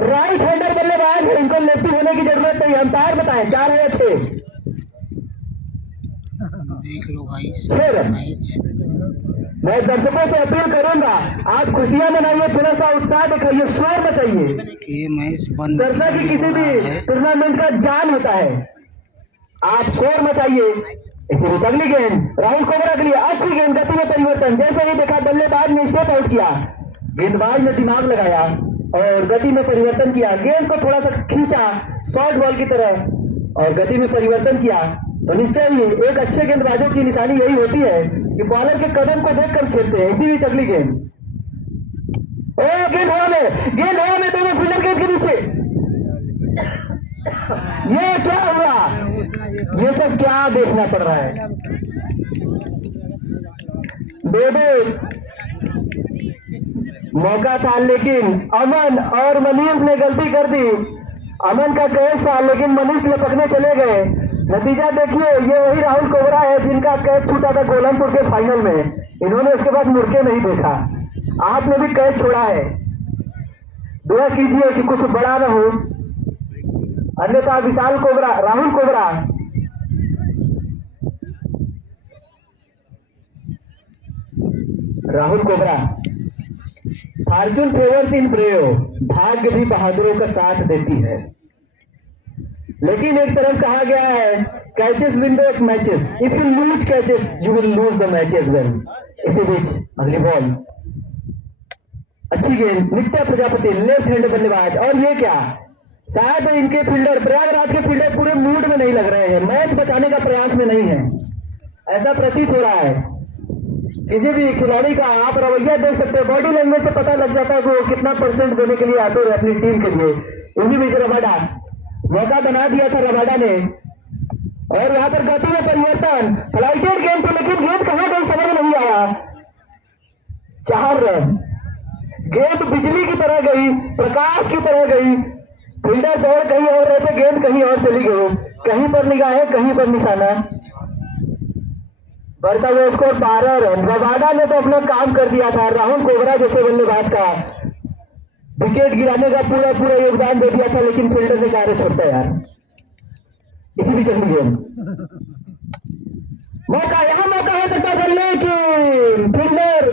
Right hander बल्लेबाज है, इनको लेफ्टी होने की जरूरत नहीं। अंपायर बताएं 4 है या 6? देख लो गाइस मैच। मैं दर्शकों से अपील करूंगा, आप खुशियां मनाइए, थोड़ा सा उत्साह दिखाइए, शोर मचाइए। ये मैच बंद दर्शक ही किसी भी टूर्नामेंट का जान होता है। आप शोर मचाइए। इसी बीच अगली गेंद राहुल कोबरा के लिए अच्छी गेंद, गति में परिवर्तन। जैसे ही देखा बल्लेबाज ने स्टेप आउट किया, गेंदबाज ने दिमाग लगाया और गति में परिवर्तन किया, गेंद को थोड़ा सा खींचा शॉर्ट बॉल की तरह और गति में परिवर्तन किया। तो निश्चय ही एक अच्छे गेंदबाजों की निशानी यही होती है कि बॉलर के कदम को देखकर खेलते हैं। इसी बीच अगली गेंद, गेंद हवा में दोनों फील्डर गेंद के नीचे। ये क्या हुआ? ये सब क्या देखना पड़ रहा है? दो मौका था, लेकिन अमन और मनीष ने गलती कर दी। अमन का कैच था लेकिन मनीष लपकने चले गए। नतीजा देखिए, ये वही राहुल कोबरा है जिनका कैच छूटा था गोलमपुर के फाइनल में। इन्होंने उसके बाद मुड़ के नहीं देखा। आपने भी कैच छोड़ा है, दुआ कीजिए कि कुछ बड़ा न हो, अन्यथा विशाल cobra, Rahul cobra fortune favours in brave, भाग्य भी बहादुरों का साथ देती है। लेकिन एक तरफ कहा गया है catches win the matches, if you lose catches you will lose the matches well. इसी बीच अगली बॉल, अच्छी गेंद, नित्या प्रजापति लेफ्ट हैंड बल्लेबाज। और ये क्या, शायद इनके फील्डर, प्रयागराज के फील्डर पूरे मूड में नहीं लग रहे हैं, मैच बचाने का प्रयास में नहीं है, ऐसा प्रतीत हो रहा है। किसी भी खिलाड़ी का आप रवैया देख सकते हैं, बॉडी लैंग्वेज से पता लग जाता है कि वो कितना परसेंट देने के लिए आते हैं अपनी टीम के लिए। इसी बीच रबाडा, मौका बना दिया था रबाडा ने और यहाँ पर गति में परिवर्तन, फ्लाइटेड गेंद थी लेकिन गेंद कहां गई समझ नहीं आया। 4 रन, गेंद बिजली की तरह गई, प्रकाश की तरह गई। फील्डर दौड़ कहीं और रहे थे, गेंद कहीं और चली गई, कहीं पर निगाहें कहीं पर निशाना। बढ़ता हुआ स्कोर 12 रन। रबाडा ने तो अपना काम कर दिया था, राहुल कोबरा जैसे बल्लेबाज का विकेट गिराने का पूरा योगदान दे दिया था, लेकिन फील्डर ने कार्य छोड़ता यार। इसी बीच अगली गेंद, मौका हो सकता था लेकिन फील्डर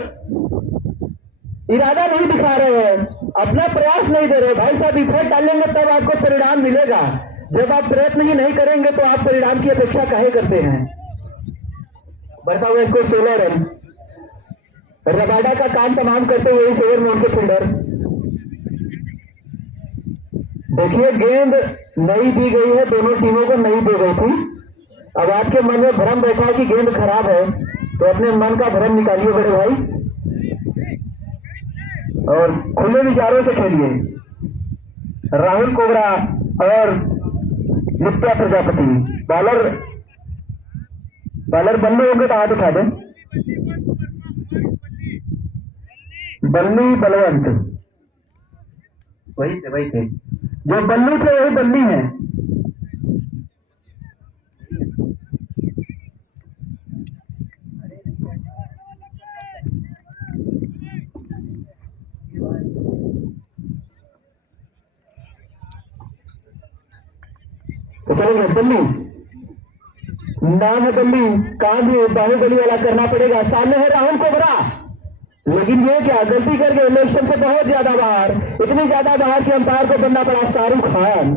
इरादा नहीं दिखा रहे हैं, अपना प्रयास नहीं दे रहे। भाई साहब इफर्ट डालेंगे तब आपको परिणाम मिलेगा, जब आप प्रयत्न ही नहीं करेंगे तो आप परिणाम की अपेक्षा काहे करते हैं। बढ़ता हुआ इसको 16 रन। रबाडा का काम तमाम करते हुए इस ओवर में उनके फील्डर, देखिए गेंद नई दी गई है, दोनों टीमों को नई दी गई थी। अब आपके मन में भ्रम बैठा है कि गेंद खराब है, तो अपने मन का भ्रम निकालिए बड़े भाई और खुले विचारों से खेलिए। राहुल कोबरा और नित्या प्रजापति, बॉलर बल्ले होंगे तो हाथ उठा दें। बल्ली बलवंत, वही थे जो बल्लू थे, वही बल्ली है। तो चलेंगे बल्ली, नाम है बल्ली, काम भी बाहुबली वाला करना पड़ेगा। सामने है राहुल कोबरा, लेकिन ये क्या गलती कर गए, इलेक्शन से बहुत ज्यादा बाहर, इतनी ज्यादा बाहर कि अंपायर को बनना पड़ा शाहरुख खान।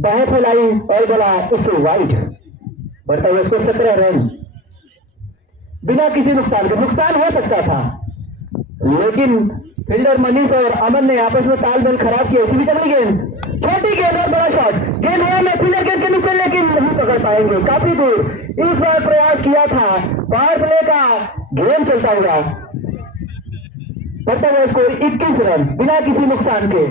बाहें फैलाई और बोला इट्स वाइड। बढ़ता हुआ इसको 17 रन बिना किसी नुकसान के। नुकसान हो सकता था लेकिन फील्डर मनीष और अमन ने आपस में तालमेल खराब किया। इसी बीच अगली गेंद, छोटी गेंद और बड़ा शॉट, गेंद हुआ में फील्डर गेंद के नीचे लेकिन नहीं पकड़ पाएंगे, काफी दूर। इस बार प्रयास किया था पावर प्ले का, गेम चलता हुआ। बढ़ता हुआ स्कोर 21 रन बिना किसी नुकसान के।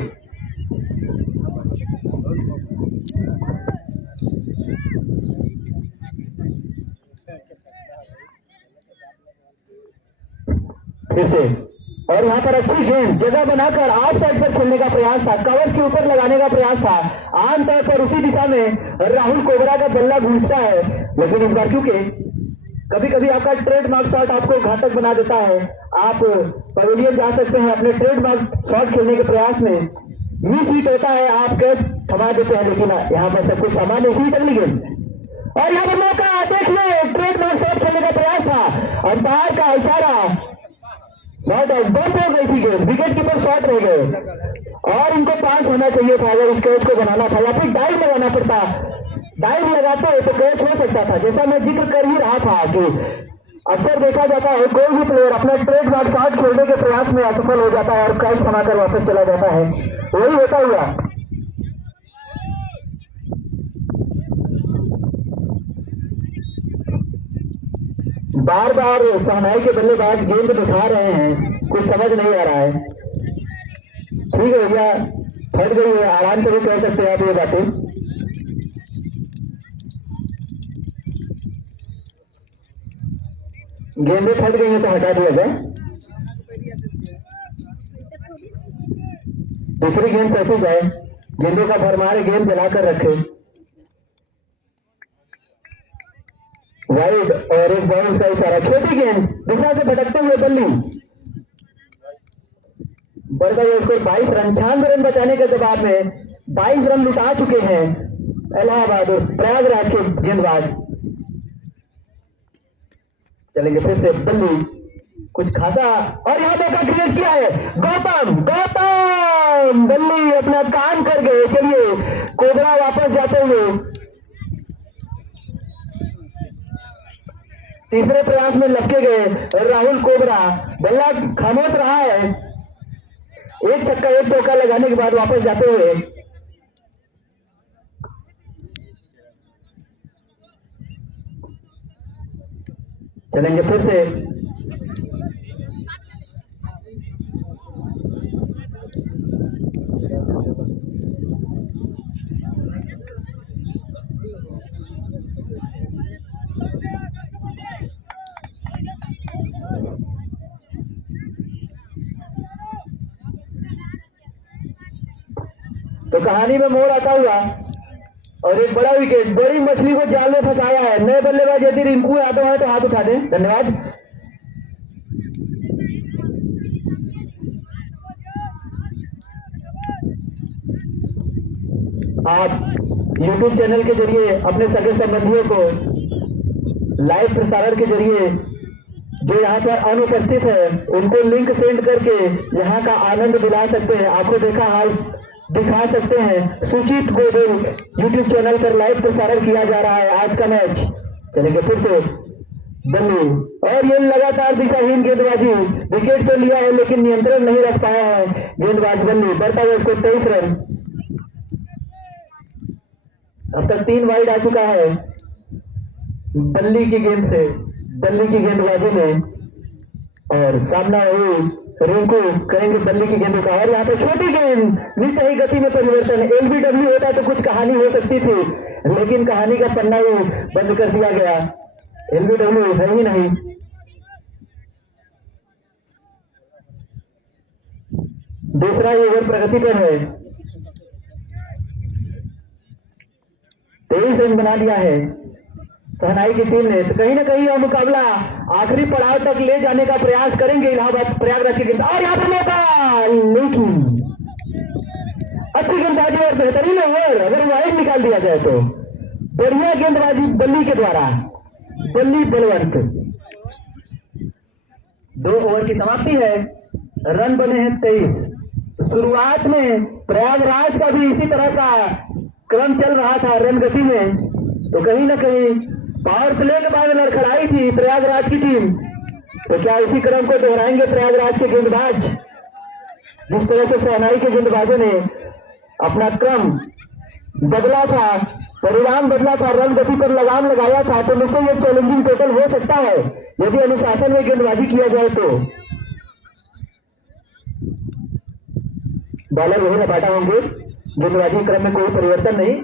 फिर से और यहाँ पर अच्छी गेंद, जगह बनाकर आउट साइड पर खेलने का प्रयास था, कवर्स के ऊपर लगाने का प्रयास था। आमतौर पर उसी दिशा में राहुल कोबरा का बल्ला गूंजता है, लेकिन इस बार चूंकि कभी कभी आपका ट्रेडमार्क शॉट आपको घातक बना देता है, आप पवेलियन जा सकते हैं अपने ट्रेडमार्क शॉट खेलने के प्रयास में। मिस हिट होता है, आप कैच थमा देते हैं, लेकिन यहाँ पर सब कुछ सामान्य सी अगली गेंद। और यहाँ पर मौका देखिए, ट्रेडमार्क शॉट खेलने का प्रयास था, अंपायर का इशारा, बहुत बंद हो गई थी गेंद, विकेट कीपर शॉट रह गए और इनको पास होना चाहिए था अगर इस कैच को बनाना था, या फिर डाइव लगाना पड़ता। डाइव लगाते तो कैच हो सकता था। जैसा मैं जिक्र कर ही रहा था कि अक्सर देखा जाता है कोई भी प्लेयर अपना ट्रेडमार्क शॉट खेलने के प्रयास में असफल हो जाता है और कैच थमाकर वापस चला जाता है, वही होता हुआ। बार बार शहनाई के बल्लेबाज गेंद उठा रहे हैं, कुछ समझ नहीं आ रहा है। ठीक है भैया, फट गई है, आराम से भी कह सकते हैं आप ये बातें। गेंदें फट गई हैं तो हटा दिया जाए, दूसरी गेंद चलती जाए, गेंदों का भरमार गेंद जलाकर रखे। वाइड और एक बाउंस का इशारा, छोटी गेंद दिशा से भटकते हुए बल्ली, बढ़ गई स्कोर 22 रन। 96 रन बचाने के जवाब में 22 रन लुटा चुके हैं इलाहाबाद और प्रयागराज के गेंदबाज। चलेंगे फिर से बल्ली, कुछ खासा, और यहाँ मौका क्रिएट किया है गौतम, बल्ली अपना काम कर गए। चलिए कोबरा वापस जाते हुए तीसरे प्रयास में लपके गए राहुल कोबरा, बल्ला खामोश रहा है, एक छक्का एक चौका लगाने के बाद वापस जाते हुए। चलेंगे फिर से, तो कहानी में मोड़ आता हुआ और एक बड़ा विकेट, बड़ी मछली को जाल में फंसाया है। नए बल्लेबाज यदि रिंकू यादव है तो हाथ उठा दें, धन्यवाद। आप YouTube चैनल के जरिए अपने सगे संबंधियों को लाइव प्रसारण के जरिए जो यहाँ पर अनुपस्थित है उनको लिंक सेंड करके यहाँ का आनंद दिला सकते हैं, आंखों देखा हाल दिखा सकते हैं। सूचित गोविल YouTube चैनल पर लाइव प्रसारण किया जा रहा है आज का मैच। चलेंगे फिर से बल्ली, और ये लगातार दिशाहीन गेंदबाजी, विकेट तो लिया है लेकिन नियंत्रण नहीं रख पाया है गेंदबाज बल्ली, बढ़ता हुआ इसको 23 रन। अब तक 3 वाइड आ चुका है बल्ली की गेंद से, बल्ली की गेंदबाजी में, और सामना हुई रिंकू करेंगे बल्ली की गेंदों का। और यहाँ पे छोटी गेंद, निश्चय गति में परिवर्तन, एलबीडब्ल्यू होता तो कुछ कहानी हो सकती थी, लेकिन कहानी का पन्ना ही बंद कर दिया गया, एलबीडब्ल्यू है ही नहीं। दूसरा ओवर प्रगति पर है, 23 रन बना दिया है शहनाई की टीम ने। तो कहीं ना कहीं यह मुकाबला आखिरी पड़ाव तक ले जाने का प्रयास करेंगे इलाहाबाद प्रयागराज की गेंद। और यहाँ पर मौका, लेकिन अच्छी गेंदबाजी और बेहतरीन ओवर, अगर वाइड निकाल दिया जाए तो बढ़िया गेंदबाजी बल्ली के द्वारा, बल्ली बलवंत। 2 ओवर की समाप्ति है, रन बने हैं 23। शुरुआत में प्रयागराज का भी इसी तरह का क्रम चल रहा था रन गति में, तो कहीं ना कहीं पावर प्ले के बाद लड़खड़ाई थी प्रयागराज की टीम। तो क्या इसी क्रम को दोहराएंगे प्रयागराज के गेंदबाज? जिस तरह से शहनाई के गेंदबाजों ने अपना क्रम बदला था, परिणाम बदला था, रन गति पर लगाम लगाया था, तो निश्चय ये चैलेंजिंग टोटल हो सकता है यदि अनुशासन में गेंदबाजी किया जाए तो। बॉलर वही रबाटा होंगे, गेंदबाजी क्रम में कोई परिवर्तन नहीं।